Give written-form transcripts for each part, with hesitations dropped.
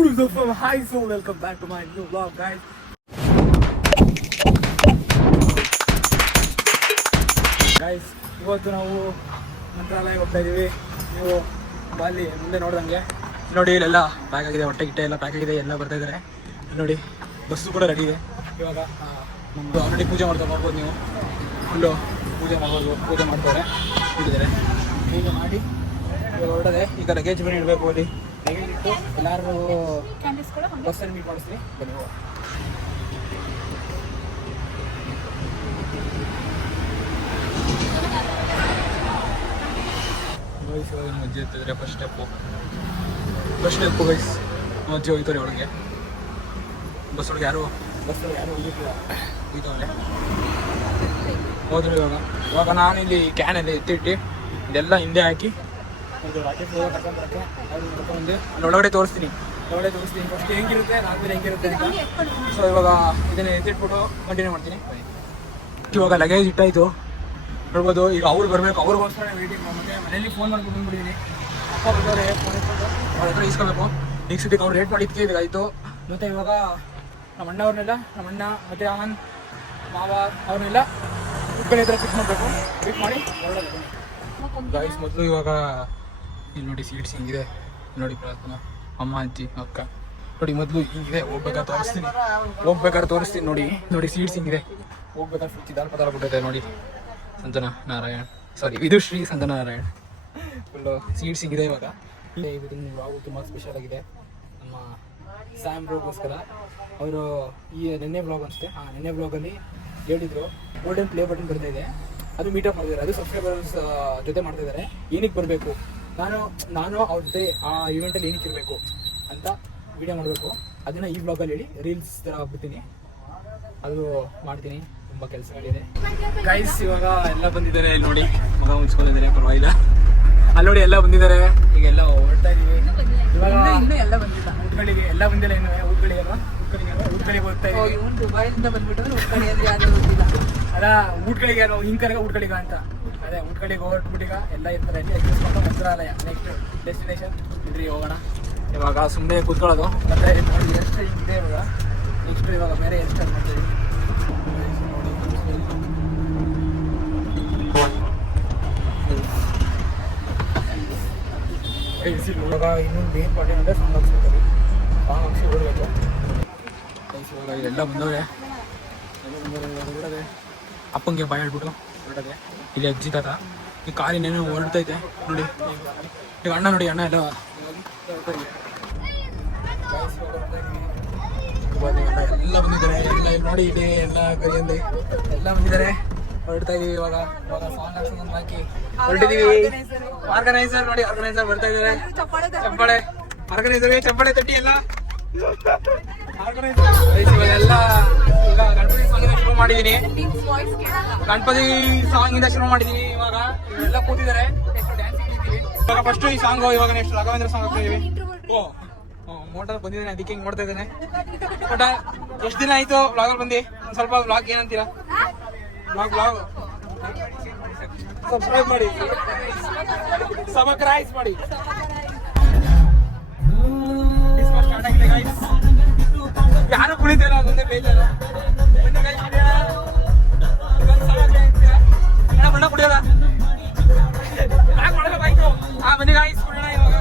Beautiful from high soul, welcome back to my new vlog, guys. Guys, ಇವತ್ತು ನಾವು ಮಂತ್ರಾಲಯ ಹೋಗ್ತಾ ಇದೀವಿ. ನೀವು ಅಲ್ಲಿ ಮುಂದೆ ನೋಡ್ದಂಗೆ ನೋಡಿ, ಇಲ್ಲೆಲ್ಲ ಪ್ಯಾಕ್ ಆಗಿದೆ, ಹೊಟ್ಟೆ ಗಿಟ್ಟೆ ಎಲ್ಲ ಪ್ಯಾಕ್ ಆಗಿದೆ, ಎಲ್ಲ ಬರ್ತಾ ಇದ್ದಾರೆ. ನೋಡಿ ಬಸ್ಸು ಕೂಡ ರೆಡಿ ಇದೆ. ಇವಾಗ ನಮ್ಮದು ಆಲ್ರೆಡಿ ಪೂಜೆ ಮಾಡ್ತಾ ಮಾಡ್ಬೋದು, ನೀವು ಫುಲ್ಲು ಪೂಜೆ ಮಾಡ್ಬೋದು, ಪೂಜೆ ಮಾಡ್ತಾರೆ ಇಟ್ಟಿದ್ದಾರೆ. ಪೂಜೆ ಮಾಡಿ ಇವಾಗ ಹೊರಡದೆ. ಈಗ ಲಗೇಜ್ ಬೇರೆ ಇಡಬೇಕು. ಅಲ್ಲಿ ಲಗೇಜ್ ಇಟ್ಟು ಎಲ್ಲರೂ ಬಸ್ಸಲ್ಲಿ ಮೀಟ್ ಮಾಡಿಸ್ತೀನಿ. ಬನ್ನಿ ಹೋಗ. ಗೈಸ್ ಇವಾಗ ನಮ್ಮ ಅಜ್ಜಿ ಇರ್ತಿದ್ರೆ ಫಸ್ಟ್ ಸ್ಟೆಪ್ಪು ಗೈಸ್. ನಮ್ಮ ಅಜ್ಜಿ ಹೋಗ್ತಾರೆ ಒಳಗೆ. ಬಸ್ ಒಳಗೆ ಯಾರು ಹೋಗಿರ್ಲಿಲ್ಲ, ಹೋಗ್ತಾವಲ್ಲೇ ಹೋದ್ರು. ಇವಾಗ ನಾನಿಲ್ಲಿ ಕ್ಯಾನಲ್ಲಿ ಎತ್ತಿಟ್ಟು ಇದೆಲ್ಲ ಹಿಂದೆ ಹಾಕಿ ಒಂದು ರಾಕೆಟ್ ಕರ್ಕೊಂಡ್ಬರಕ್ಕೆ ಕರ್ಕೊಂಡ್ಬಂದು ಅಲ್ಲಿ ಒಳಗಡೆ ತೋರಿಸ್ತೀನಿ. ಫಸ್ಟ್ ಹೆಂಗಿರುತ್ತೆ, ನಾಲ್ಕು ಹೆಂಗಿರುತ್ತೆ ಅಂತ. ಸೊ ಇವಾಗ ಇದನ್ನೇ ಎತ್ತಿಟ್ಬಿಟ್ಟು ಕಂಟಿನ್ಯೂ ಮಾಡ್ತೀನಿ. ಇವಾಗ ಲಗೇಜ್ ಇಟ್ಟಾಯಿತು ನೋಡ್ಬೋದು. ಈಗ ಅವ್ರು ಬರಬೇಕು, ಅವ್ರಿಗೋಸ್ಕರ ವೇಟಿಂಗ್. ಮತ್ತೆ ಮನೇಲಿ ಫೋನ್ ಮಾಡ್ಕೊಂಡು ಬಂದ್ಬಿಟ್ಟಿದ್ದೀನಿ. ಅಪ್ಪ ಬರ್ತಾರೆ, ಫೋನ್ ಇಟ್ಕೊಂಡು ಅವ್ರ ಹತ್ರ ಇಸ್ಕೋಬೇಕು. ನೆಕ್ಸ್ಟ್ ಸತಿಗೆ ಅವ್ರು ರೇಟ್ ಮಾಡಿದ್ದಕ್ಕೆ ಇದಾಯಿತು. ಮತ್ತು ಇವಾಗ ನಮ್ಮ ಅಣ್ಣವ್ರನ್ನೆಲ್ಲ, ನಮ್ಮ ಅಣ್ಣ ಮತ್ತು ಆಹನ್ ಮಾವ ಅವ್ರನ್ನೆಲ್ಲ ಕಡೆ ಹತ್ರ ಪಿಕ್ ಮಾಡಬೇಕು. ಪಿಕ್ ಮಾಡಿ ಹೊರಡೋದು ಗೈಸ್. ಮೊದಲು ಇವಾಗ ಇಲ್ಲಿ ನೋಡಿ ಸೀಟ್ಸ್ ಹಿಂಗಿದೆ ನೋಡಿ. ಪ್ರಾರ್ಥನಾ ಅಮ್ಮ, ಅಜ್ಜಿ, ಅಕ್ಕ ನೋಡಿ. ಮೊದಲು ಹಿಂಗಿದೆ, ಹೋಗ್ಬೇಕಾದ್ರೆ ತೋರಿಸ್ತೀನಿ ನೋಡಿ ಸೀಟ್ಸ್ ಹಿಂಗಿದೆ. ಹೋಗ್ಬೇಕಾದ್ರೆ ಫುಲ್ ಚಿದಾಲ್ ಪದಾರ ಬಿಟ್ಟಿದೆ ನೋಡಿ. ಸಂಜನಾ ನಾರಾಯಣ್, ಸಾರಿ ವಿದುಶ್ರೀ ಸಂಜನಾ ನಾರಾಯಣ್. ಫುಲ್ಲು ಸೀಟ್ಸ್ ಹಿಂಗಿದೆ. ಇವಾಗ ಇವತ್ತಿನ ವ್ಲಾಗು ತುಂಬ ಸ್ಪೆಷಲ್ ಆಗಿದೆ. ನಮ್ಮ ಸ್ಯಾಮ್ ಬ್ರೋಗೋಸ್ಕರ ಅವರು ನೆನ್ನೆ ವ್ಲಾಗ್ ಅನಿಸುತ್ತೆ, ನೆನ್ನೆ ವ್ಲಾಗಲ್ಲಿ ಹೇಳಿದರು ಗೋಲ್ಡನ್ ಪ್ಲೇ ಬಟನ್ ಬರ್ತಾ ಇದೆ, ಅದು ಮೀಟಪ್ ಮಾಡಿದ್ದಾರೆ, ಅದು ಸಬ್ಸ್ಕ್ರೈಬರ್ಸ್ ಜೊತೆ ಮಾಡ್ತಾ ಇದ್ದಾರೆ. ಏನಕ್ಕೆ ಬರಬೇಕು, ನಾನು ಅವ್ರ ಜೊತೆ ಆ ಇವೆಂಟಲ್ಲಿ ಏನಕ್ಕೆ ಇರಬೇಕು ಅಂತ ವಿಡಿಯೋ ಮಾಡಬೇಕು. ಅದನ್ನು ಈ ವ್ಲಾಗಲ್ಲಿ ಹೇಳಿ ರೀಲ್ಸ್ ಥರ ಬಿಡ್ತೀನಿ, ಅದು ಮಾಡ್ತೀನಿ. ತುಂಬ ಕೆಲಸಗಳಿದೆ ಗೈಸ್. ಇವಾಗ ಎಲ್ಲ ಬಂದಿದ್ದಾರೆ ನೋಡಿ, ಮಗ ಮುನ್ಸ್ಕೊಂಡಿದ್ದಾರೆ, ಪರವಾಗಿಲ್ಲ. ಅಲ್ಲಿ ನೋಡಿ ಎಲ್ಲ ಬಂದಿದ್ದಾರೆ. ಈಗ ಎಲ್ಲ ಹೊರಡ್ತಾ ಇದೀವಿ. ಇವಾಗ ಇನ್ನೂ ಎಲ್ಲ ಬಂದಿಲ್ಲ, ಊಟಗಳಿಗೆ ಎಲ್ಲ ಬಂದಿಲ್ಲ. ಇನ್ನು ಊಟಗಳಿಗೆ ಹೋಗ್ತಾ ಇದೀವಿ. ದುಬೈಯಿಂದ ಬಂದ್ಬಿಟ್ಟು ಅಲ್ಲ, ಊಟಗಳಿಗೆ ಹಿಂಕರ್ಗ ಊಟಗಳಿಗ ಅಂತ. ಅದೇ ಊಟಗಳಿಗೆ ಹೊರಟ್ಬಿಟ್ಟೀಗ ಎಲ್ಲ ಇರ್ತಾರೆ. ಮಂತ್ರಾಲಯ ನೆಕ್ಸ್ಟ್ ಡೆಸ್ಟಿನೇಷನ್ ಇದ್ರಿ, ಹೋಗೋಣ. ಇವಾಗ ಸುಮ್ಮನೆ ಕೂತ್ಕೊಳ್ಳೋದು. ಮತ್ತೆ ನೋಡಿ ಎಷ್ಟು ಹಿಂಗಿದೆ ಇವಾಗ. ನೆಕ್ಸ್ಟ್ ಇವಾಗ ಬೇರೆ ಎಷ್ಟು ಸ್ಟಾರ್ಟ್ ಮಾಡ್ತೀವಿ. ಇವಾಗ ಇನ್ನೊಂದು ಏನು ಪಾರ್ಟಿ ಅಂದರೆ ಸಾಂಗ್ ಹಾಕ್ಸ್ಬೇಕು. ಸಾಂಗ್ ಹಾಕ್ಸಿ ಹೊರಡಬೇಕು. ಇವಾಗ ಎಲ್ಲ ಬಂದವ್ರೆ. ಅಪ್ಪಂಗೆ ಬಾಯ್ ಹೇಳ್ಬಿಟ್ಟು ಹೊರಡದೆ. ಇಲ್ಲಿ ಅಜ್ಜಿ ತಾತ ಈ ಕಾರಿನೇನೋ ಹೊರಡ್ತೈತೆ ನೋಡಿ. ಈಗ ಅಣ್ಣ ನೋಡಿ, ಅಣ್ಣ ಎಲ್ಲ ಬಂದಿದ್ದಾರೆ. ಎಲ್ಲ ನೋಡಿ, ಇಲ್ಲಿ ಎಲ್ಲ ಕೈಯಲ್ಲಿ ಎಲ್ಲ ಬಂದಿದ್ದಾರೆ. ಹೊರಡ್ತಾ ಇದೀವಿ. ಇವಾಗ ಸಾಂಗ್ ಹಾಕ್ಸೋದನ್ನ ಹಾಕಿ ಹೊರಟಿದೀವಿ. ಆರ್ಗನೈಸರ್ ನೋಡಿ, ಆರ್ಗನೈಸರ್ ಬರ್ತಾ ಇದ್ದಾರೆ. ಚಪ್ಪಾಳೆ ಆರ್ಗನೈಸರ್, ಚಪ್ಪಾಳೆ ತಟ್ಟಿ ಎಲ್ಲ ಆರ್ಗನೈಸರ್. ಎಲ್ಲ ಈಗ ಗಣಪತಿ ಸಾಂಗ್ ಇಂದ ಶುರು ಮಾಡಿದೀನಿ. ಇವಾಗ ಎಲ್ಲ ಕೂತಿದ್ದಾರೆ. ಇವಾಗ ಫಸ್ಟ್ ಈ ಸಾಂಗ್, ಇವಾಗ ನೆಕ್ಸ್ಟ್ ರಾಘವೇಂದ್ರ ಸಾಂಗ್ ಹಾಕ್ತಾ ಇದೀವಿ. ಮೋಟರ್ ಬಂದಿದ್ದಾನೆ, ಅದಕ್ಕೆ ಹಿಂಗ್ ನೋಡ್ತಾ ಇದ್ದಾನೆ. ಬಟ್ ಎಷ್ಟು ದಿನ ಆಯ್ತು ವ್ಲಾಗ್ ಬಂದು? ಒಂದ್ ಸ್ವಲ್ಪ ವ್ಲಾಗ್ ಏನಂತೀರಾ? ವ್ಲಾಗ್ ಸಬ್ಸ್ಕ್ರೈಬ್ ಮಾಡಿ, ಸಬ್ಸ್ಕ್ರೈಬ್ ಮಾಡಿ. ಸ್ಟಾರ್ಟ್ ಆಗಿದೆ ಗೈಸ್. ಯಾರು ಕುಣಿತಿಲ್ಲ, ಅದೊಂದೇ ಬೇಜಾರು. ಬಣ್ಣ ಕುಡಿಯೋದ ಮಾಡಬೇಕಾಯ್ತು. ಬನ್ನಿ ಗೈಸ್, ಕುಡಿಯೋಣ ಇವಾಗ.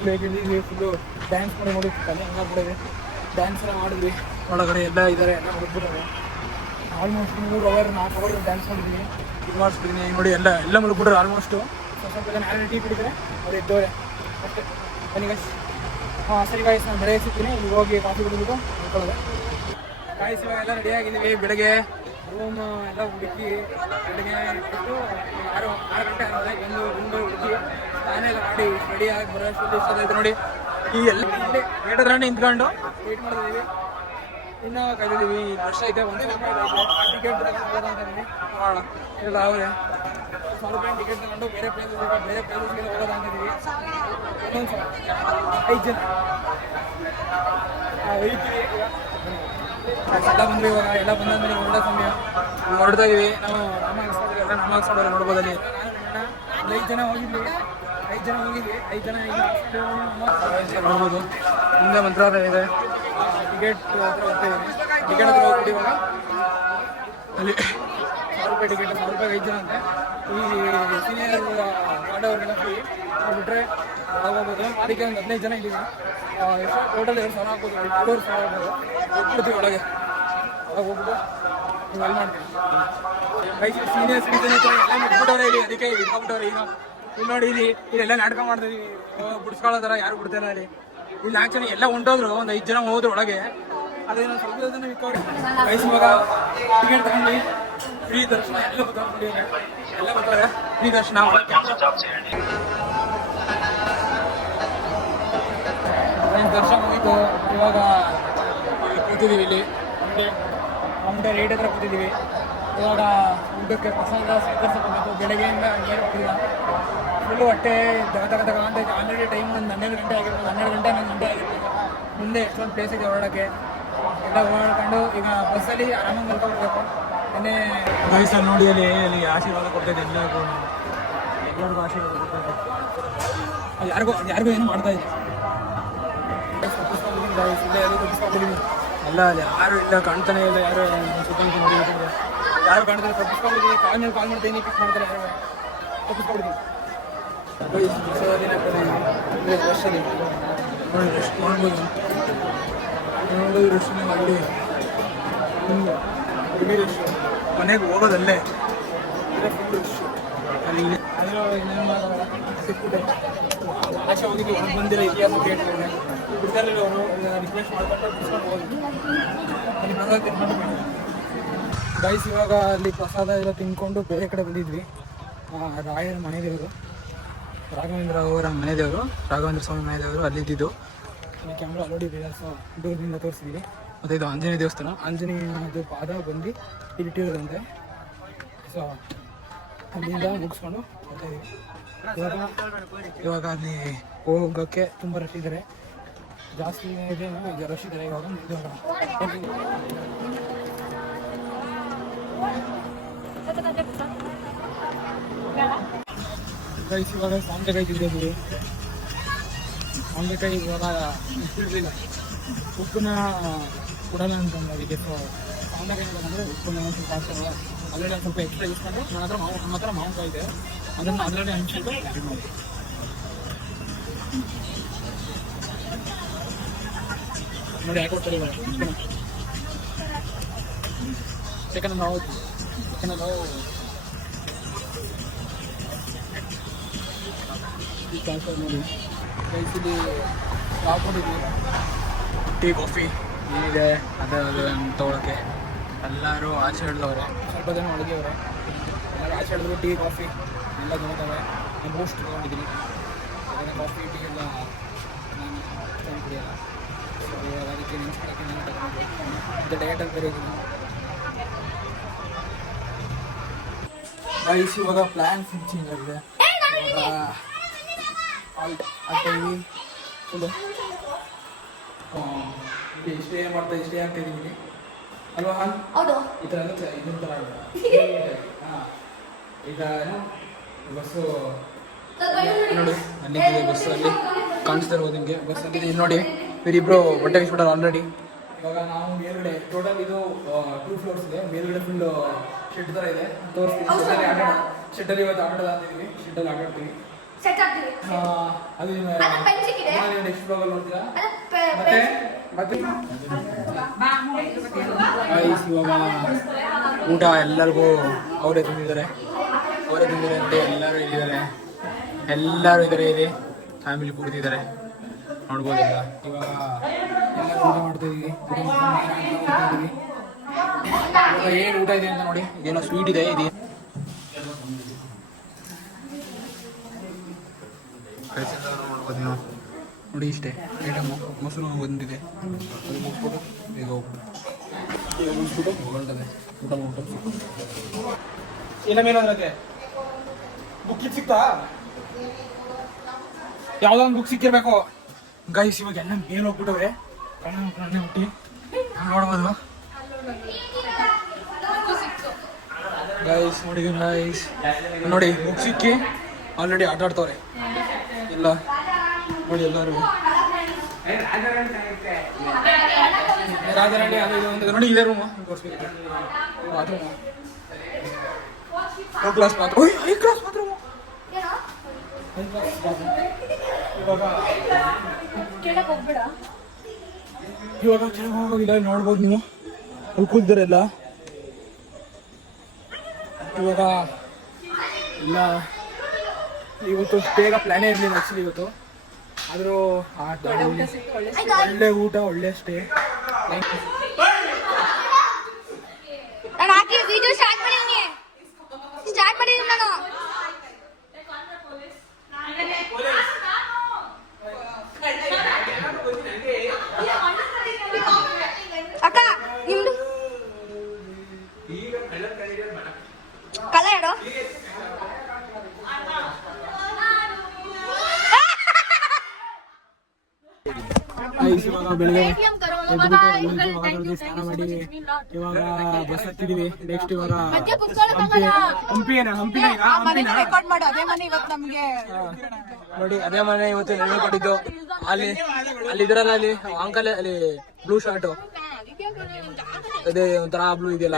ಪ್ಲೇಗಿದ್ದೀವಿ ಫುಲ್ಲು ಡ್ಯಾನ್ಸ್ ಮಾಡಿ ನೋಡಿರ್ತಾನೆ ಹಂಗಾಗ್ಬಿಟ್ಟಿದೆ. ಡ್ಯಾನ್ಸ್ ಎಲ್ಲ ಮಾಡಿದ್ವಿ, ಒಳಗಡೆ ಎಲ್ಲ ಇದ್ದಾರೆ, ಎಲ್ಲ ಹುಡುಕ್ಬಿಟ್ಟಾರೆ. ಆಲ್ಮೋಸ್ಟ್ 3 ಅವರ್ 4 ಅವರ್ ಡ್ಯಾನ್ಸ್ ಮಾಡಿದ್ದೀನಿ, ಇದು ಮಾಡಿಸ್ಬಿಟ್ಟಿದ್ದೀನಿ. ನೋಡಿ ಎಲ್ಲ ಮುಳುಗ್ಬಿಟ್ರೆ ಆಲ್ಮೋಸ್ಟು. ಸ್ವಲ್ಪ ಜನ ಯಾರು ಟೀ ಕುಡಿದ್ರೆ ಅವ್ರು ಇದ್ದವ್ರೆ ಅಷ್ಟೇ. ಬನ್ನಿ ಗಾಯ್ಸ್. ಸರಿ ಗಾಯ್ಸ್, ನಾನು ಬೆಳಗ್ಗೆ ಸಿಗ್ತೀನಿ. ಇಲ್ಲಿ ಹೋಗಿ ಕಾಫಿ ಕುಡಿದ್ಬಿಟ್ಟು ನಿಂತ್ಕೊಳ್ಳೋದು. ಗಾಯ್ಸ್ ಇವಾಗ ಎಲ್ಲ ರೆಡಿ ಆಗಿದ್ದೀವಿ. ಬೆಳಗ್ಗೆ ರೂಮ್ ಎಲ್ಲ ಹುಡುಕಿ ಬೆಳಗ್ಗೆ 6 ಗಂಟೆ ಆಗಿದೆ. ಒಂದು ಹುಡುಕಿ ಸ್ನಾನ ಎಲ್ಲ ಮಾಡಿ ರೆಡಿಯಾಗಿ ಬರೋಷ್ಟು ಇಷ್ಟ ನೋಡಿ. ಈ ಎಲ್ಲ ಗೇಟ್ ಹತ್ರ ನಿಂತ್ಕೊಂಡು ವೇಟ್ ಮಾಡಿದ್ದೀವಿ. ಇನ್ನೂ ಕಾಯ್ದಿದ್ದೀವಿ. ವರ್ಷ ಐತೆ, ಒಂದು ಟಿಕೆಟ್ ಹೋಗೋದಂತಿದ್ದೀವಿ. ನೋಡೋಣ ಇಲ್ಲ ಅವರೇ ಸ್ವಲ್ಪ ಟಿಕೆಟ್ ತಗೊಂಡು ಬೇರೆ ಪ್ಲೇಸಸ್ಗೆ ಹೋಗೋದಂತಿದ್ದೀವಿ. ಇನ್ನೊಂದು 5 ಜನ ಒಯ್ತೀವಿ. ಎಲ್ಲ ಬಂದ್ವಿ. ಇವಾಗ ಎಲ್ಲ ಬಂದಂದ್ರೆ ಹೊರಡೋ ಸಮಯ ಹೊರಡ್ತಾ ಇದೀವಿ. ನಾವು ರಾಮ ಹಾಕ್ಸ್ಕೊಂಡ್ರೆ ನೋಡ್ಬೋದಲ್ಲಿ 5 ಜನ ಹೋಗಿದ್ವಿ. 5 ಜನ ನೋಡ್ಬೋದು. ಮುಂದೆ ಮಂತ್ರಾಲಯ ಇದೆ. ಟಿಕೆಟ್ ಹತ್ರ ಹೋಗ್ತಾಯಿದ್ದೀನಿ. ಟಿಕೆಟ್ ಹತ್ರ ಹೋಗ್ಬಿಟ್ಟು ಇವಾಗ ಅಲ್ಲಿ 1,000 ರೂಪಾಯಿ ಟಿಕೆಟ್, 1,000 ರೂಪಾಯಿ 5 ಜನ ಅಂತೆ. ಈ ಸೀನಿಯರ್ ಆಡೋರಿಗೆಲ್ಲ ಫ್ರೀ ಬಿಟ್ಟರೆ ಹೋಗ್ಬೋದು. ಅದಕ್ಕೆ ಒಂದು 15 ಜನ ಇದ್ದೀವಿ. ಎಷ್ಟು ಟೋಟಲ್ 2,000 ಆಗ್ಬೋದು, 2,500 ಆಗ್ಬೋದು. ಹೋಗ್ಬಿಡ್ತೀವಿ ಒಳಗೆ ಹೋಗ್ಬಿಟ್ಟು ನೀವು ಅಲ್ಲಿ ಮಾಡ್ತೀವಿ. ಸೀನಿಯರ್ ಸಿಟಿಸನ್ ಎಲ್ಲ ಬಿಟ್ಬಿಟ್ಟವ್ರೆ ಇಲ್ಲಿ, ಅದಕ್ಕೆ ಇಟ್ಕೊಂಡ್ಬಿಟ್ಟವ್ರೆ. ಈಗ ಇಲ್ಲಿ ನೋಡಿ, ಇಲ್ಲೆಲ್ಲ ನಾಟಕ ಮಾಡ್ತೀವಿ, ಬಿಡಿಸ್ಕೊಳ್ಳೋ ಥರ ಯಾರು ಬಿಡ್ತಾಯಿಲ್ಲ ಇಲ್ಲಿ. ಇಲ್ಲಿ 4 ಜನ ಎಲ್ಲ ಹೊಂಟೋದ್ರು, ಒಂದು 5 ಜನ ಹೋದ್ರು ಒಳಗೆ. ಅದೇನೋ ಸ್ವಲ್ಪ ಜನ ಇಕ್ಕವ್ರೆ. ಇವಾಗ ಟಿಕೆಟ್ ತಗೊಂಡು ಫ್ರೀ ದರ್ಶನ ಎಲ್ಲ ಬರ್ತಾರೆ. ಫ್ರೀ ದರ್ಶನ ದರ್ಶನ ಮುಗಿತು. ಇವಾಗ ಕೂತಿದ್ದೀವಿ ಇಲ್ಲಿ ನಮ್ಮದೇ ರೇಟ್ ಹತ್ರ ಕೂತಿದ್ದೀವಿ. ಇವಾಗ ಊಟಕ್ಕೆ ಪ್ರಸಾದ ಸ್ವೀಕರಿಸಬೇಕು. ಬೆಳಗ್ಗೆಯಿಂದ ಏನು ಹೋಗಿಲ್ಲ, ಫುಲ್ಲು ಹೊಟ್ಟೆ ತಗ ಅಂತ. ಆಲ್ರೆಡಿ ಟೈಮ್ ಒಂದು 12 ಗಂಟೆ ಆಗಿರ್ಬೋದು, 12 ಗಂಟೆ ಆಗಿರ್ಬೋದು. ಮುಂದೆ ಎಷ್ಟೊಂದು ಪ್ಲೇಸ್ ಇದೆ ಹೊರಡೋಕ್ಕೆ. ಎಲ್ಲ ಓಡಾಡ್ಕೊಂಡು ಈಗ ಬಸ್ಸಲ್ಲಿ ಆರಾಮಾಗಿ ಮಲ್ಕೊಬಿಡ್ಬೇಕು. ಮೊನ್ನೆ ವಯಸ್ಸಲ್ಲಿ ನೋಡಿ ಅಲ್ಲಿ ಆಶೀರ್ವಾದ ಕೊಡ್ತಾಯಿದ್ದೆ ಎಲ್ಲರಿಗೂ ಆಶೀರ್ವಾದ ಕೊಡ್ತಾಯಿದ್ದೆ. ಯಾರಿಗೂ ಏನು ಮಾಡ್ತಾ ಇದೆ ಅಲ್ಲ, ಅಲ್ಲಿ ಯಾರು ಇಲ್ಲ, ಕಾಣ್ತಾನೆ ಇಲ್ಲ. ಯಾರು ಸುತ್ತಮುತ್ತ ನೋಡಿ ಯಾರು ಕಾಣ್ತಾರೆ. ತಪ್ಪಿಸ್ಕೊಂಡಿದ್ದೀವಿ. ಕಾಲ್ ಮಾಡ್ತೀನಿ, ಪಿಕ್ ಮಾಡ್ತಾರೆ. ಯಾರು ತಪ್ಪಿಸ್ಕೊಡ್ತೀವಿ. ವರ್ಷದಲ್ಲಿ ನೋಡಿ ರೆಸ್ಟ್ ಮಾಡ್ಬೋದು. ನೋಡೋದು ರೆಸ್ಟ್ ಅಲ್ಲಿ ರೆಸ್ಟ್, ಮನೆಗೆ ಹೋಗೋದಲ್ಲೇ ಫುಲ್ ರೆಸ್ಟ್. ಅಲ್ಲಿ ಇನ್ನೇನು ಮಾಡೋಲ್ಲ, ಸಿಕ್ಬಿಟ್ಟೆ. ಆಶೆ ಹೋಗಿದ್ದು ಹೊರಗೆ ಬಂದಿರೋ ಇತಿಹಾಸ ಕೇಳ್ತಾರೆ. ಬಿಡ್ತಾರಲ್ಲ ಅವರು, ರಿಕ್ವೆಸ್ಟ್ ಮಾಡ್ಕೊಂಡು ಬಿಡ್ಸ್ಕೊಂಡು ಹೋಗಿ ಅಲ್ಲಿ ಪ್ರಸಾದ ತಿನ್ಕೊಂಡು ಗೈಸ್. ಇವಾಗ ಅಲ್ಲಿ ಪ್ರಸಾದ ಎಲ್ಲ ತಿನ್ಕೊಂಡು ಬೇರೆ ಕಡೆ ಬಂದಿದ್ವಿ. ರಾಯರ ಮನೆ ದೇವರು, ರಾಘವೇಂದ್ರ ಅವರ ಮನೆ ದೇವರು, ರಾಘವೇಂದ್ರ ಸ್ವಾಮಿ ಮನೆ ದೇವರು ಅಲ್ಲಿದ್ದು. ಈ ಕ್ಯಾಮ್ರಾ ಆಲ್ರೆಡಿ ದೂರದಿಂದ ತೋರಿಸಿದ್ದೀವಿ. ಮತ್ತು ಇದು ಆಂಜನೇಯ ದೇವಸ್ಥಾನ. ಆಂಜನೇಯದು ಪಾದ ಬಂದು ಇಟ್ಟಿರೋದಂತೆ. ಸೊ ಅಲ್ಲಿಂದ ಮುಗಿಸ್ಕೊಂಡು ಬರ್ತಾಯಿದ್ದೀವಿ. ಇವಾಗ ಅಲ್ಲಿ ಹೋಗೋಕ್ಕೆ ತುಂಬ ರಶ್ ಇದ್ದಾರೆ, ಜಾಸ್ತಿ ಇದೆ, ರಶ್ ಇದ್ದಾರೆ. ಇವಾಗ ಗೈಸ್ ಇವಾಗ ಸಾಂಬೆಕಾಯಿ ತಿಂದಿದ್ದೀವಿ. ಸಾಂಬೆಕಾಯಿ ಇವಾಗ ಇಟ್ಟಿರಲಿಲ್ಲ, ಉಪ್ಪನ್ನ ಕೊಡೋಣ ಅಂತಂದು ಅದಕ್ಕೆ. ಸೊ ಸಾಂಬೆಕಾಯಿ ಅಂದರೆ ಉಪ್ಪನ್ನ ಸ್ವಲ್ಪ ಹಾಕ್ತಾರೆ. ಅದರಲ್ಲಿ ಒಂದು ಸ್ವಲ್ಪ ಎಕ್ಸ್ಟ್ರಾ ಇಸ್ಕೊಂಡು ನಮ್ಮ ಹತ್ರ ಮಾವಿನಕಾಯಿ ಇದೆ, ಅದನ್ನು ಅದರಲ್ಲಿ ಹಂಚ್ಬಿಟ್ಟು ಇದು ಮಾಡಿ. ನೋಡಿ ಯಾಕೆ ಕೊಡ್ತಾರೆ ಇವಾಗ ಚಿಕನ್ ನಾವು ನೋಡಿ ರೈಸಲ್ಲಿ ಹಾಕೊಂಡಿದ್ವಿ. ಟೀ ಕಾಫಿ ಏನಿದೆ ಅದು ತೊಗೊಳಕ್ಕೆ ಎಲ್ಲರೂ ಆಚೆ ಹಿಡಿದವ್ರೆ. ಸ್ವಲ್ಪ ಜನ ಒಳಗೆವ್ರೆ, ಎಲ್ಲರೂ ಆಚೆ ಹಿಡಿದ್ರು. ಟೀ ಕಾಫಿ ಎಲ್ಲ ತೊಗೊಳ್ತವೆ. ನಾನು ಬೂಸ್ಟ್ ತೊಗೊಂಡಿದ್ದೀನಿ. ಕಾಫಿ ಟೀ ಎಲ್ಲ ನಾನು ಅಷ್ಟೊಂದು ಕುಡಿಯೋಲ್ಲ. ಸೊ ಇವಾಗ ಅದಕ್ಕೆ ನೆನ್ಸ್ಕೊಳಕ್ಕೆ ನಾನು ತಗೊಂಡು ಇದು ಡಯಟಲ್ಲಿ ಬೇರೆ ಇದ್ದೀನಿ. ಗೈಸ್ ಇವಾಗ ಪ್ಲ್ಯಾನ್ ಫುಲ್ ಚೇಂಜ್ ಆಗಿದೆ. ಇವಾಗ ಆಗ್ತಾಯಿದ್ವಿ ಫುಲ್ಲು ಸ್ಟೇ ಆಗ್ತಾಯಿದ್ದೀವಿ ಅಲ್ವಾ? ಈ ಥರ ಇನ್ನೊಂದು ಥರ ಹಾಂ. ಈಗ ಬಸ್ಸು ನೋಡಿ ಅಲ್ಲಿದೆ, ಬಸ್ಸಲ್ಲಿ ಕಾಣಿಸ್ತಾ ಇರ್ಬೋದು ನಿಮಗೆ. ಬಸ್ಸಲ್ಲಿ ಇಲ್ಲಿ ನೋಡಿ ಇವರಿಬ್ಬರು ಬಟ್ಟೆ ಬಿಟ್ಬಿಟ್ಟಾರೆ ಆಲ್ರೆಡಿ. ಇವಾಗ ನಾವು ಮೇಲ್ಗಡೆ ಟೋಟಲ್ ಇದು 2 ಫ್ಲೋರ್ಸ್ ಇದೆ. ಮೇಲ್ಗಡೆ ಫುಲ್ಲು ಶೆಡ್ ಥರ ಇದೆ, ತೋರಿಸ್ತೀವಿ. ಶೆಡ್ಡಲ್ಲಿ ಇವತ್ತು ಆಟಾಡೋದು ಅಂತಿದ್ದೀವಿ. ಶೆಡ್ಡಲ್ಲಿ ಆಟಾಡ್ತೀವಿ. ಅದು ನೆಕ್ಸ್ಟ್ ಬ್ಲಾಗಲ್ಲಿ ನೋಡ್ತೀರಾ. ಮತ್ತೆ ಇವಾಗ ಊಟ ಎಲ್ಲರಿಗೂ ಅವರೇ ತಿಂದಿದ್ದಾರೆ ಅಂತ ಎಲ್ಲರೂ ಇಲ್ಲಿದ್ದಾರೆ. ಎಲ್ಲರೂ ಇದ್ದಾರೆ, ಇಲ್ಲಿ ಫ್ಯಾಮಿಲಿ ಕೂಡ್ತಿದ್ದಾರೆ ನೋಡ್ಬೋದು. ಇವಾಗ ಎಲ್ಲರೂ ಊಟ ಮಾಡ್ತಾ ಇದ್ದೀವಿ. ಇವಾಗ ಏನು ಊಟ ಇದೆ ಅಂತ ನೋಡಿ. ಏನೋ ಸ್ವೀಟ್ ಇದೆ ಇದು ನೋಡ್ಬೋದು ನೀವು. ನೋಡಿ ಇಷ್ಟೇ ಐಟಮು. ಮೊಸರು ಒಂದಿದೆ, ಅದು ಮುಗಿಸ್ಬಿಟ್ಟು ಈಗ ಮುಗಿಸ್ಬಿಟ್ಟು ಹೊರಟದೆ ಊಟ ಮಾಡ್ಬಿಟ್ಟು. ಏನಮೇನೋದ್ರಕ್ಕೆ ಬುಕ್ ಸಿಗ್ತಾ? ಯಾವುದೋ ಒಂದು ಬುಕ್ ಸಿಕ್ಕಿರ್ಬೇಕು ಗೈಸ್. ಇವಾಗ ಎಲ್ಲ ಮೇಲೆ ಹೋಗ್ಬಿಟ್ಟವ್ರೆ ಕಣ್ಣೆ ಹುಟ್ಟಿ ನೋಡ್ಬೋದು ಗೈಸ್. ನೋಡಿ ಗೈಸ್, ನೋಡಿ ಬುಕ್ ಸಿಕ್ಕಿ ಆಲ್ರೆಡಿ ಆಟ ಆಡ್ತವ್ರೆ ಎಲ್ಲ ನೋಡಿ. ಎಲ್ಲರೂ ರಾಜಾರಾಣಿ ಅದು ಇದು ಅಂತ ನೋಡಿ. ಇದೇ ರೂಮು ತೋರಿಸ್ಬೇಕು. Bathroom class bathroom. I class bathroom. ಇವಾಗ ಕೆಳಗೆ ಹೋಗೋದಿಲ್ಲ, ನೋಡ್ಬೋದು ನೀವು. ಅಲ್ಲಿ ಕೂತಿದ್ದಾರೆ ಎಲ್ಲ. ಇವಾಗ ಎಲ್ಲ ಇವತ್ತು ಬೇಗ ಪ್ಲಾನೇ ಇರಲಿಲ್ಲ ಆ್ಯಕ್ಚುಲಿ ಇವತ್ತು. ಆದರೂ ಒಳ್ಳೆ ಊಟ, ಒಳ್ಳೆ ಸ್ಟೇ. ಅಕ್ಕ ನಿಮ್ದು ಕಲ ಹೇಳೋ. ಇವಾಗ ಬೆಳಗ್ಗೆ ಸ್ನಾನ ಮಾಡಿ ಇವಾಗ ಬಸ್ ಹತ್ತಿದೀವಿ. ನೆಕ್ಸ್ಟ್ ಇವಾಗ ನೋಡಿ ಅದೇ ಮನೆ ಇವತ್ತು ನೆನಪು ಕೊಟ್ಟಿದ್ದು. ಅಲ್ಲಿ ಇದ್ರಲ್ಲ, ಅಲ್ಲಿ ಅಂಕಲ್ ಅಲ್ಲಿ ಬ್ಲೂ ಶರ್ಟ್, ಅದೇ ಒಂಥರ ಬ್ಲೂ ಇದೆಯಲ್ಲ,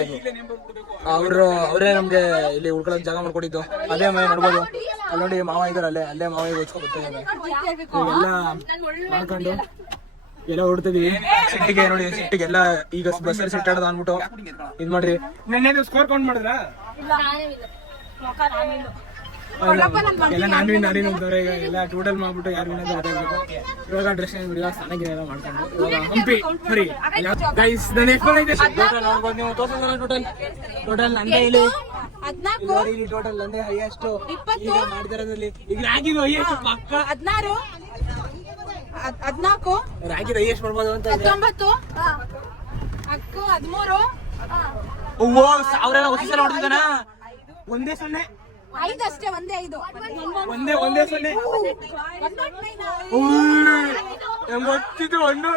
ಅದು ಅವರೇ ನಮ್ಗೆ ಇಲ್ಲಿ ಉಳ್ಕೊಳ್ಳೋಕೆ ಜಾಗ ಮಾಡ್ಕೊಟ್ಟಿದ್ದು. ಅದೇ ಮನೆ ನೋಡ್ಬೋದು. ಅಲ್ಲಿ ನೋಡಿ ಮಾವ ಇದಾರೆ, ಅಲ್ಲೇ ಮಾವಿಗೆ ಹೊಚ್ಕೊಂಡು ಬರ್ತಾ ಎಲ್ಲ ಮಾಡ್ಕೊಂಡು ಎಲ್ಲ ಹೊಡ್ತಿದೀವಿ. ಸಿಟ್ಟಿಗೆ ನೋಡಿ, ಸಿಟ್ಟಿಗೆಲ್ಲ ಈಗ ಬಸ್ಸಲ್ಲಿ ಸಿಟ್ ಆಡೋದು ಅಂದ್ಬಿಟ್ಟು ಇದ್ ಮಾಡ್ರಿ. ನೆನ್ನೆ ಸ್ಕೋರ್ ಕೌಂಟ್ ಮಾಡಿದ್ರ ಎಲ್ಲ ನಾನೇ ಹೋಗ್ತಾರೆ. ಈಗ ಎಲ್ಲ ಟೋಟಲ್ ಮಾಡ್ಬಿಟ್ಟು ಯಾರು ಗೊತ್ತಾಗ್ಬೇಕು. ಇವಾಗ ಡ್ರೆಸ್ ಚೆನ್ನಾಗಿರೋ ಮಾಡ್ಕೊಂಡು ಇವಾಗ ಹಂಪಿ ಸರಿ ಗೈಸ್. ನೋಡ್ಬೋದು ನೀವು. ಟೋಟಲ್ ನಂದೇ ಇಲ್ಲಿ ಟೋಟಲ್ ನಂದೇ ಹೈಯೆಸ್ಟ್ ಈಗ ಮಾಡ್ತಿರೋದ್ರಲ್ಲಿ. ಈಗ ರ್ಯಾಂಕಿಂಗ್ ಹೈಯೆಸ್ಟ್ ಪಕ್ಕ 14 ರ್ಯಾಂಕಿಂಗ್ ಹೈಯೆಸ್ಟ್ ಮಾಡ್ಬೋದು ಅಂತ. 19 ಅಕ್ಕು 13 ಅವ್ರೆಲ್ಲ ಹೊಸ ಸಲ ಹೊಡ್ತಿದ್ದಾನ. ಒಂದೇ 0 5 ಅಷ್ಟೇ. ಒಂದೇ 5 ಒಂದೇ 0 ಗೊತ್ತಿದ್ದು. 1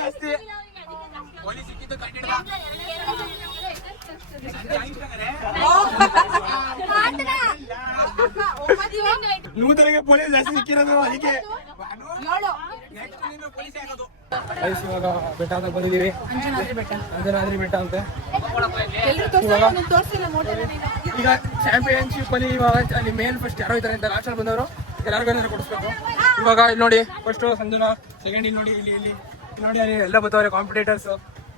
ಜಾಸ್ತಿ ಸಿಕ್ಕಿದ್ದು ಕಂಡಿಡ್ದ. ನೂತನಿಗೆ ಪೊಲೀಸ್ ಜಾಸ್ತಿ ಸಿಕ್ಕಿರೋದು, ಅದಕ್ಕೆ ಇವಾಗ ಬೆಟ್ಟ ಅಂತ ಬಂದಿದ್ದೀವಿ. ಅಂಜನಾದ್ರಿ ಬೆಟ್ಟ ಅಂತ. ಈಗ ಚಾಂಪಿಯನ್ಶಿಪ್ ಅಲ್ಲಿ ಇವಾಗ ಅಲ್ಲಿ ಮೇನ್ ಫಸ್ಟ್ ಯಾರೋ ಇದ್ದಾರೆ ಅಂತ ಲಾಸ್ಟ್ ಅಲ್ಲಿ ಬಂದವರು ಎಲ್ಲರಿಗೂ ಕೊಡಿಸ್ಬೇಕು. ಇವಾಗ ಇಲ್ಲಿ ನೋಡಿ, ಫಸ್ಟ್ ಸಂಜನಾ, ಸೆಕೆಂಡ್ ಇಲ್ಲಿ ನೋಡಿ, ಇಲ್ಲಿ ನೋಡಿ ಅಲ್ಲಿ ಎಲ್ಲ ಬರ್ತಾವ್ರೆ ಕಾಂಪಿಟೇಟರ್ಸ್.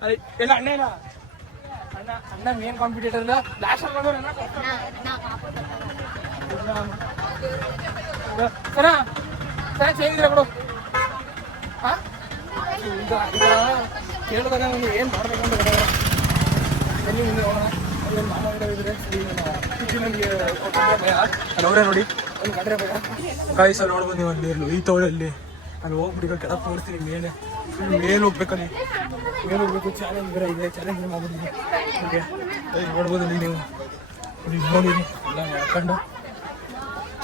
ಅಲ್ಲಿ ಎಲ್ಲ ಅಣ್ಣ ಇಲ್ಲ, ಅಣ್ಣ ಮೇನ್ ಕಾಂಪಿಟೇಟರ್ ಇಲ್ಲ. ಲಾಸ್ಟ್ ಅಲ್ಲಿ ಬಂದವ್ರು ಹೇಗಿದ್ರೆ ಕೊಡು. ಕೇಳಿದಾಗ ಒಂದು ಏನು ಮಾಡ್ಬೇಕು ಅಂತ ಎಲ್ಲಿ ಮುಂದೆ ಹೋಗೋಣ. ಅವರೇ ನೋಡಿ ಒಂದು ಕಡ್ರೆ ಬೇಡ ಕಾಯಿಸಲ್ಲಿ ನೋಡ್ಬೋದು ನೀವು. ಅಲ್ಲಿ ಈತವರಲ್ಲಿ ಅಲ್ಲಿ ಹೋಗ್ಬಿಟ್ಟು ಕೆಳಗೆ ತೋರಿಸ್ತೀನಿ. ಮೇಲೆ ಹೋಗ್ಬೇಕಲ್ಲಿ, ಮೇಲೆ ಹೋಗ್ಬೇಕು. ಚಾಲೆಂಜ್ ಬೇರೆ ಇದೆ, ಚಾಲೆಂಜ್ ಮಾಡ್ಬಿಟ್ಟಿದೆ. ಓಕೆ ನೋಡ್ಬೋದು ಅಲ್ಲಿ ನೀವು ನೋಡಿರಿ ಎಲ್ಲ ಮಾಡ್ಕೊಂಡು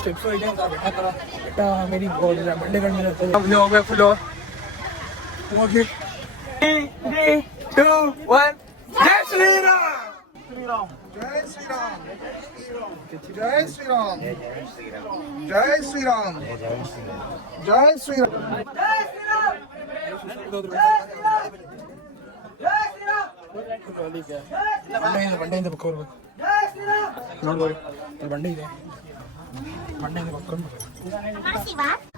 ಸ್ಟೆಪ್ಸು ಇದೆ ಅಂತ. ಬೆಟ್ಟ ಥರ ಬೆಟ್ಟ ಮೇಲೆ ಹೋಗಿಲ್ಲ, ಬಂಡೆಗಳ ಮೇಲೆ ಮುಂದೆ ಹೋಗ್ಬೇಕು ಫುಲ್ಲು. ಹೋಗಿ 3, 2, 1 ಜೈ ಶ್ರೀರಾಮ್. जय श्री राम, जय श्री राम, जय श्री राम, जय श्री राम, ಬಂಡೆಯಿಂದ ಪಕ್ಕ ಬರ್ಬೇಕು. ನೋಡ್ಬೋದು ಬಂಡೆ ಇದೆ.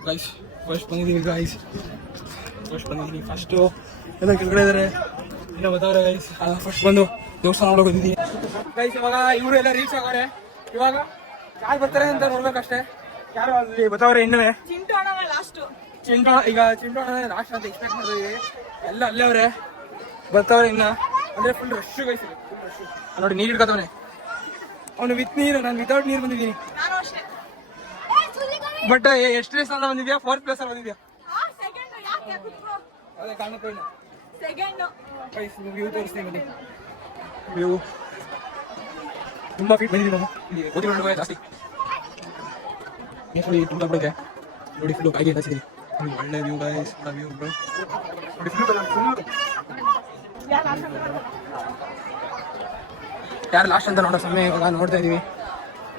ಗೈಸ್ ಫಸ್ಟ್ ಬಂದಿದ್ದೀವಿ ಫಸ್ಟು ಎಲ್ಲ ಕೆಳಗಡೆ ಇದಾರೆ ಇಲ್ಲ ಬರ್ತಾವ್ರೆ ಗೈಸ್. ಫಸ್ಟ್ ಬಂದು ದೇವಸ್ಥಾನ ನೋಡೋಕೆ ಬಂದಿದ್ದೀವಿ ಗೈಸ್. ಇವಾಗ ಇವರು ಎಲ್ಲ ರೀಚ್ ಆಗೋರೆ. ಇವಾಗ ಯಾರು ಬರ್ತಾರೆ ಅಂತ ನೋಡ್ಬೇಕಷ್ಟೇ. ಯಾರು ಅಲ್ಲಿ ಬರ್ತಾವ್ರೆ ಇನ್ನೇ ಚಿಂಟು ಈಗ ಚಿಂಟು ಲಾಸ್ಟ್ ಅಂತ ಎಕ್ಸ್ಪೆಕ್ಟ್ ಮಾಡಿದ್ವಿ. ಎಲ್ಲ ಅಲ್ಲೇ ಅವ್ರೆ ಬರ್ತಾವ್ರೆ ಇನ್ನ. ಅಂದ್ರೆ full rush guys, full rush. ನೋಡಿ ನೀರು ಹಿಡ್ಕೊತಾವನೆ ಅವನು ವಿತ್ ನೀರು, ನಾನು ವಿತೌಟ್ ನೀರು ಬಂದಿದ್ದೀನಿ. ಬಟ್ ಎಷ್ಟನೇ ಸ್ಥಾನ ಬಂದಿದ್ಯಾ? 4th ಪ್ಲೇಸ್ ಅಲ್ಲಿ ಬಂದಿದ್ಯಾ? ಅದೇ ಕಾರಣಕ್ಕೂ ಇಲ್ಲ. ವ್ಯೂ ತೋರಿಸ್ತೀನಿ ಬನ್ನಿ. ವ್ಯೂ ತುಂಬಾ ಫೀಟ್ ಬಂದಿದ್ದೀವಿ ನಾವು. ಇಲ್ಲಿ ಜಾಸ್ತಿ ತುಂಬ ಬಿಡುತ್ತೆ ನೋಡಿ. ಫುಲ್ಲು ಕಾಯ್ದೆ ಹಚ್ಚಿದ್ದೀನಿ. ಒಳ್ಳೆ ವ್ಯೂ ಗೈಸ್, ವ್ಯೂ ನೋಡಿ. ಯಾರು ಲಾಸ್ಟ್ ಅಂತ ನೋಡೋ ಸಮಯ ಇವಾಗ ನೋಡ್ತಾ ಇದೀವಿ.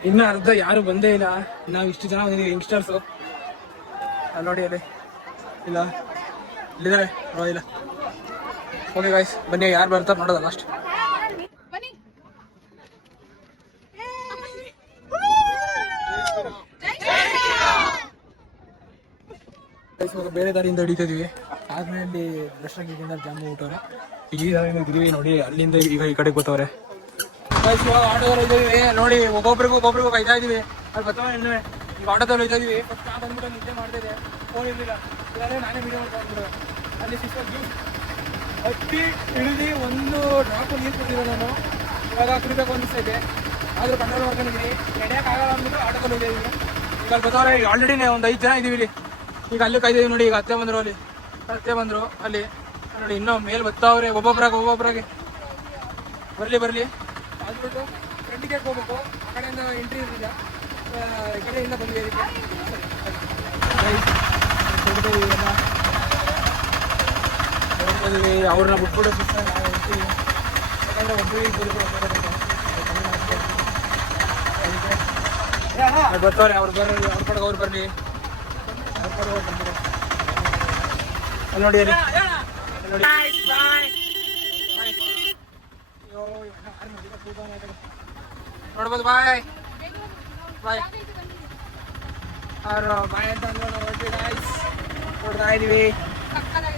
ಇನ್ನು ಅರ್ಧ ಯಾರು ಬಂದೇ ಇಲ್ಲ. ನಾವು ಇಷ್ಟು ಜನ ಬಂದಿದ್ದೀವಿ ಯಂಗ್ಸ್ಟರ್ಸು. ನೋಡಿ ಅಲ್ಲಿ ಇಲ್ಲ ಇಲ್ಲಿದ್ದಾರೆ ನೋಡಿಲ್ಲ. ಓಕೆ ಗಾಯ್ಸ್ ಬನ್ನಿ, ಯಾರು ಬರ್ತಾರೆ ನೋಡೋದ ಲಾಸ್ಟ್. ಇವಾಗ ಬೇರೆ ದಾರಿಯಿಂದ ಹಿಡಿತಾ ಇದೀವಿ. ಆದ್ಮೇಲೆ ಇಲ್ಲಿ ದರ್ಶನ ಜಾಮ ಊಟವ್ರೆ. ಈಗ ಈ ದಾರಿಯಿಂದ ಇದ್ದೀವಿ ನೋಡಿ. ಅಲ್ಲಿಂದ ಈಗ ಈ ಕಡೆಗೆ ಗೊತ್ತವ್ರೆ. ಇವಾಗ ಆಟೋದಲ್ಲಿ ಇದ್ದೀವಿ ನೋಡಿ. ಒಬ್ಬೊಬ್ರಿಗೂ ಕಾಯ್ತಾ ಇದೀವಿ. ಅಲ್ಲಿ ಬರ್ತಾವೆ ಇನ್ನೇ. ಈಗ ಆಟೋದಲ್ಲಿ ಹೋಗ್ತಾ ಇದೀವಿ. ಫಸ್ಟ್ ನಾ ಬಂದ್ಬಿಟ್ಟು ನಿದ್ದೆ ಮಾಡ್ತಿದ್ದೆ, ಫೋನ್ ಇರಲಿಲ್ಲ. ಇಲ್ಲಾಂದ್ರೆ ನಾನೇ ವೀಡಿಯೋ ಮಾಡ್ಕೊಂಡ್ಬಿಡುವೆ. ಅಲ್ಲಿ ಸಿಸ್ಟರ್ ಜ್ಯೂಸ್ ಹತ್ತಿ ಇಳಿದು ಒಂದು ಡ್ರಾಪ್ ನೀರು ಕೊಟ್ಟಿರೋ ನಾನು. ಇವಾಗ ಕುಡಿಬೇಕು ಅನಿಸ್ತೈತೆ, ಆದರೂ ಕಂಟ್ರೋಲ್ ಮಾಡ್ಕೊಂಡಿದ್ದೀನಿ. ನಡೆಯೋಕ್ಕಾಗಲ್ಲ ಅಂದ್ಬಿಟ್ಟು ಆಟೋದಲ್ಲಿ ಹೋಗ್ತಾ ಇದೀವಿ. ಈಗ ಅಲ್ಲಿ ಬರ್ತಾವ್ರೆ. ಈಗ ಆಲ್ರೆಡಿ ಒಂದು 5 ಜನ ಇದ್ದೀವಿ ಇಲ್ಲಿ. ಈಗ ಅಲ್ಲಿ ಕಾಯ್ದಿದ್ದೀವಿ ನೋಡಿ. ಈಗ ಅತ್ತೆ ಬಂದರು ಅಲ್ಲಿ ಅಲ್ಲಿ ನೋಡಿ. ಇನ್ನೂ ಮೇಲೆ ಬರ್ತಾವ್ರೆ ಒಬ್ಬೊಬ್ಬರಾಗೆ. ಬರಲಿ ಅಂದ್ಬಿಟ್ಟು ಫ್ರಂಟ್ ಗೇಟ್ ಹೋಗ್ಬೇಕು. ಆ ಕಡೆಯಿಂದ ಎಂಟ್ರಿ ಇರಲಿಲ್ಲ, ಈ ಕಡೆಯಿಂದ ಬಂದ್ವಿ. ಅದಕ್ಕೆ ಅವ್ರನ್ನ ಬಿಟ್ಬಿಟ್ಟು ನಾವು ಹೋಗ್ತೀವಿ. ಯಾಕಂದರೆ ಬರ್ತಾವ್ರೆ. ಅವ್ರು ಬರಲಿ, ಅವ್ರ ಪಡೆಗೆ ಅವ್ರು ಬರಲಿ. ನೋಡಿ ಅಲ್ಲಿ ನೋಡ್ಬೋದು. ಬಾಯ್ ಅವ್ರು ಬಾಯ್ ಅಂತ ಅಂದ್ರೆ ನಾವು ಹೊರಟಿವಿ ಗೈಸ್. ನೋಡ್ತಾ ಇದೀವಿ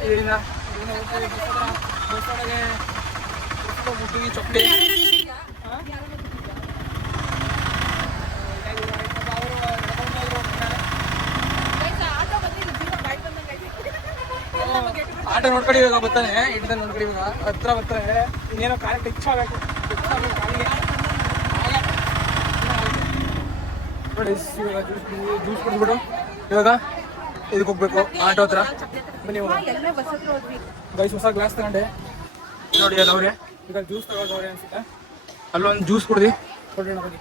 ಇಲ್ಲಿಂದ ಬಸ್ಸೊಳಗೆ ಮುಟ್ಟಿಗೆ ಚೊಪ್ಪೆ. ಆಟ ನೋಡ್ಕೊಳ್ಳಿ. ಇವಾಗ ಬರ್ತಾನೆ ಇಡ್ದ ನೋಡ್ಕೊಳ್ಳಿ. ಇವಾಗ ಹತ್ರ ಬರ್ತಾರೆ. ಇನ್ನೇನೋ ಕಾಲಿಗೆ ಟಚ್ ಆಗಬೇಕು. ನೋಡಿ ಇವಾಗ ಜ್ಯೂಸ್ ಕುಡಿದ್ಬಿಟ್ಟು ಇವಾಗ ಇದಕ್ಕೆ ಹೋಗ್ಬೇಕು ಆಟೋ ಹತ್ರ. ಬನ್ನಿ ಗೈಸ್, ಹೊಸ ಗ್ಲಾಸ್ ತಗೊಂಡೆ ನೋಡಿ. ಅಲ್ಲಿ ಅವ್ರೆ ಈಗ ಜ್ಯೂಸ್ ತಗೋದವ್ರೆ ಅನ್ಸುತ್ತೆ. ಅಲ್ಲೊಂದು ಜ್ಯೂಸ್ ಕುಡ್ದು ಕೊಡೋಣ ಬನ್ನಿ.